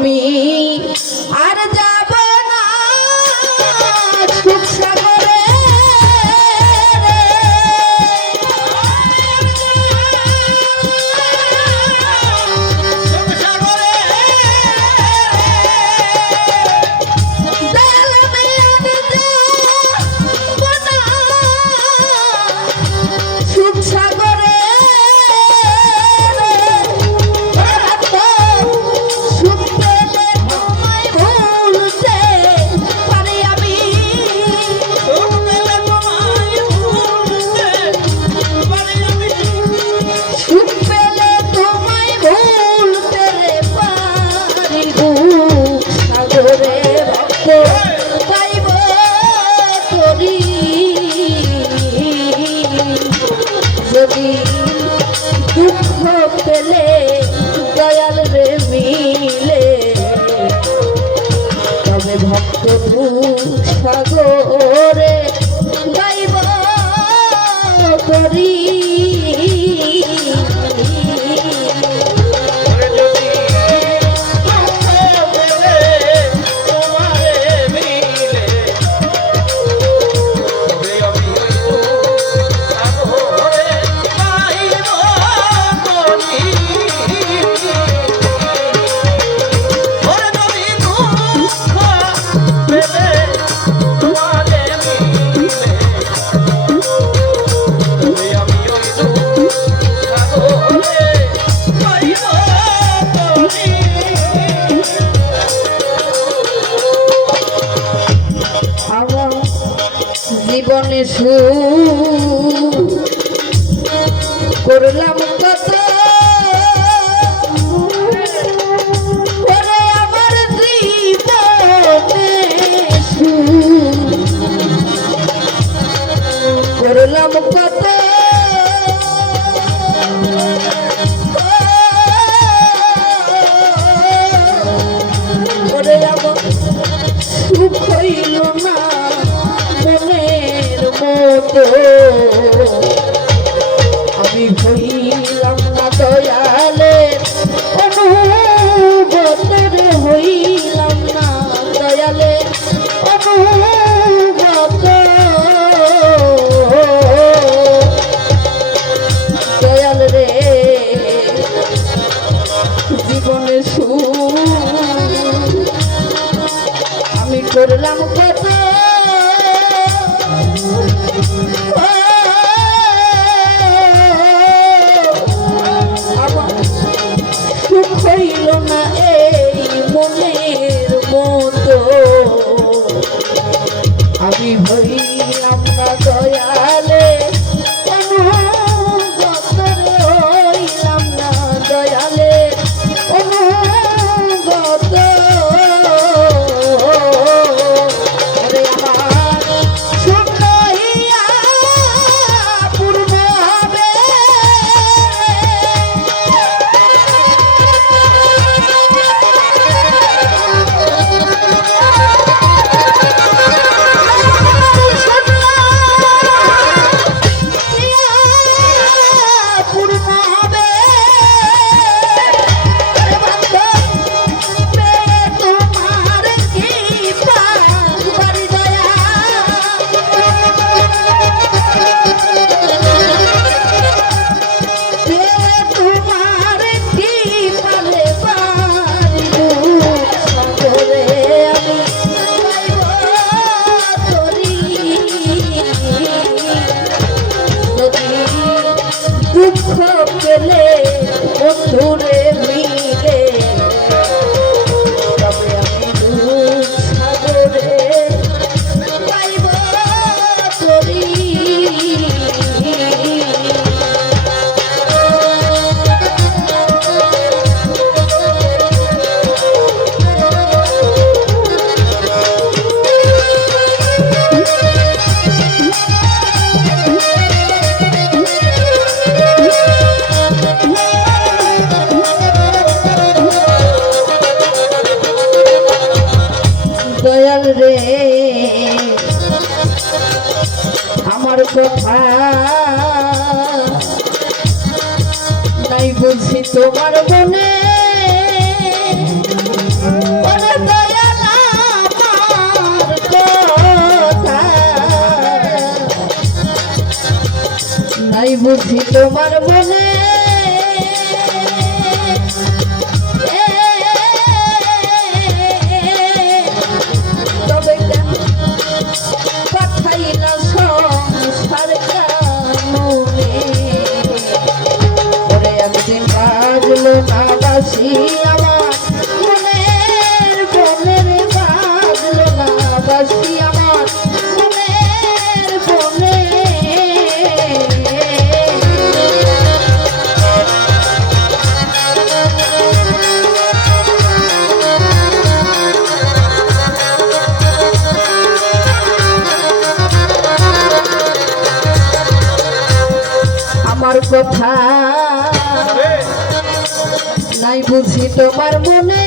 আমি আর যাব না সুখ সাগরে যদি দুঃখ পেলে দয়াল রে মিলে তবে ভক্ত সাগরে গাইব করি জীবনে করলাম কত ওরে আমার জীবনে করলাম কত ওরে আমার সুখ হইল না আমি হইলাম না দয়ালের অনুগত হইলাম না দয়ালের অনুগত দয়াল রে জীবনে আমি করলাম কত হইল না এই মনের মতো আমি হইলাম না দয়ালে অনুগত হইলাম না দয়ালে অনুগত পেলে বন্ধুরে মিলে তবে আমি সাগরে গাইব করি দয়াল রে আমার কথা নাই বুঝি তোমার মনে নাই বুঝি তোমার মনে তবে কেন পাঠাইলা সংসার কানুনে ওরে একদিন বাজলো না বাসি আমার মনের বনের বাজলো না বাসি আমার মনের বনে আমার কথা নাই বুঝি তোমার মনে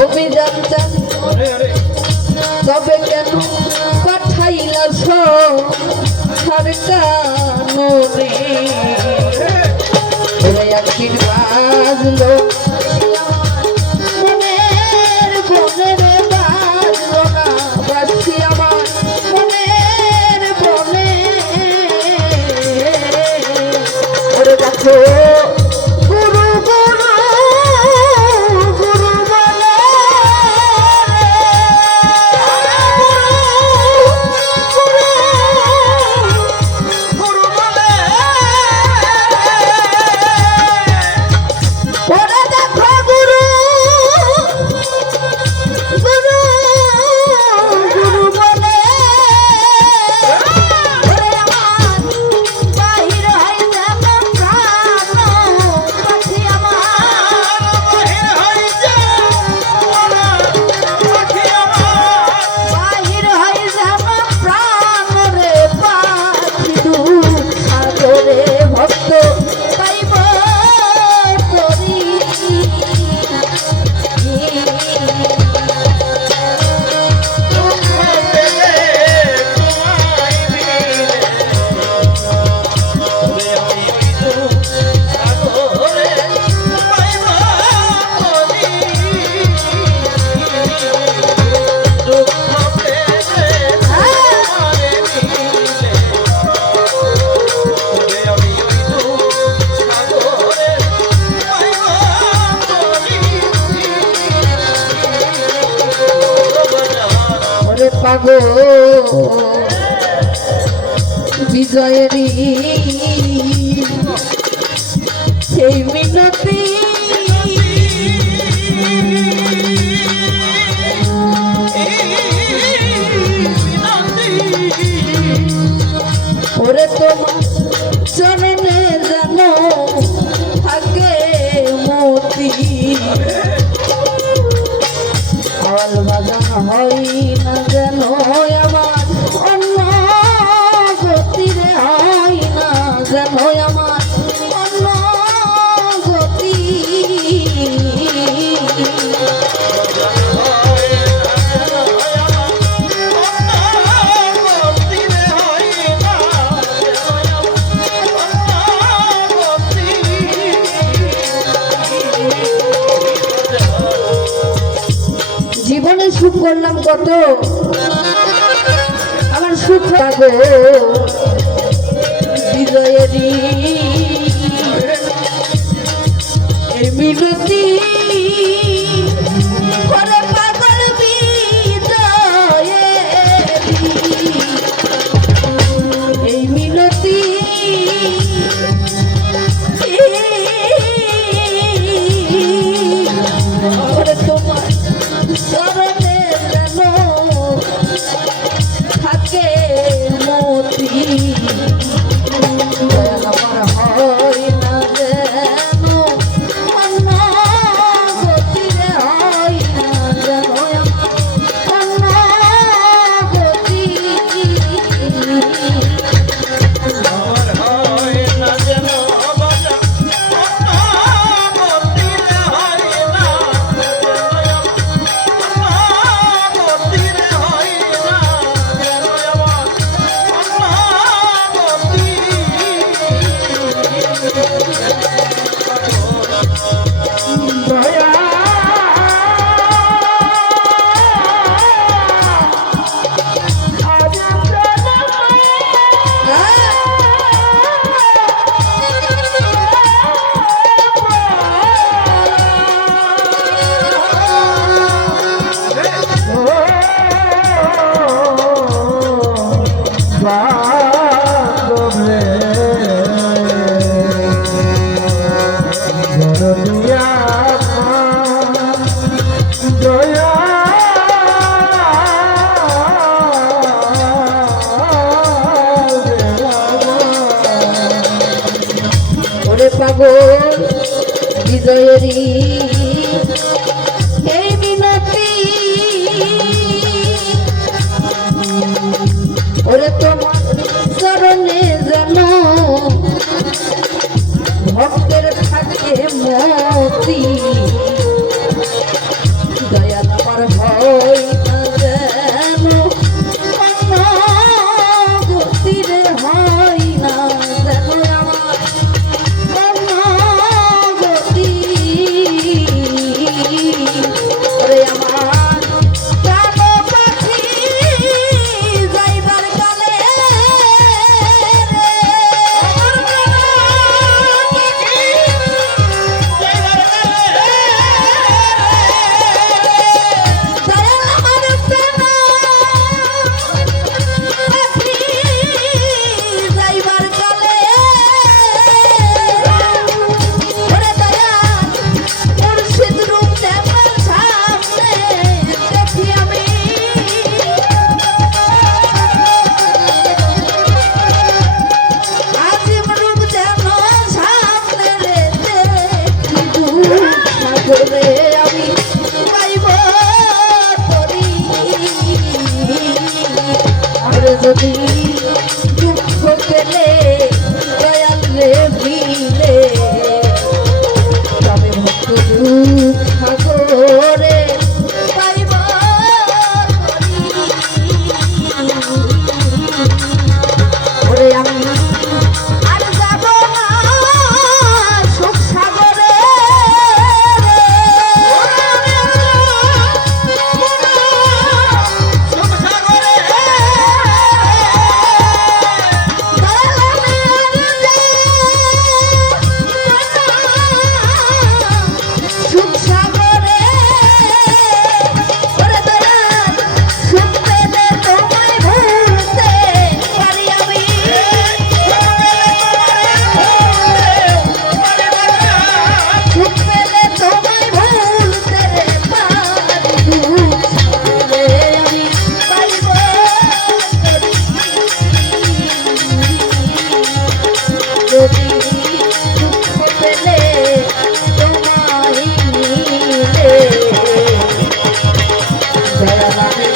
অভিযান চান তবে কেন পাঠাইলা সরকারে একদিন বাজলো মনের বনের বাজলো না বাসি আমার মনের বনে ওরে দেখো গুরু গুরু গুরু বলে গুরু বলে ওরে দেখো গুরু গুরু গুরু বলে ওরে আমার বাহির হয়ে যাবে প্রাণ পাখি আমার বাহির হয়ে যাবে প্রাণ রে পাখি দু সাগরে ভক্ত পাইব করি ওরে পাগল বিজয়েরই সেই মিনতি ওরে তোমার চরণে জানো থাকে মতি আওয়াল বাজান হয় না যেন আমার অন্য গতিরে হয় না যেন আমার অন্য গতি জীবনে সুখ করলাম কত আমার সুখ পাবো বিজয়েরই এই মিনতি করে পাগল বিজয়েরই এই মিনতি করে তোমার চরণে যেন থাকে মতি দয়াল আমার হয় না যেন অন্য গতিরে হয় না যেন অন্য গতি রে জনদিয়া দয়া ওরে পাগল বিজয়েরই এই মিনতি ওরে তোমার চরণে যেন ভক্তের থাকে মতি দয়াল আমার হয় না যেন অন্য গতির হয় না যেন আমার অন্য গতি ওরে আমার কালো পাখি যাইবার কালে আমি পাইব করি আর যদি দুঃখ পেলে দয়াল রে ভিলে তবে ভক্ত দুঃখ সাগরে পাইব করি ওরে আমি আর যাব না সুখ সাগরে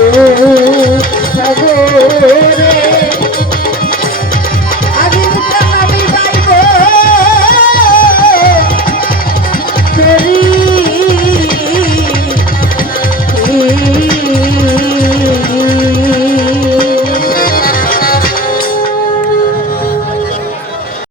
Oh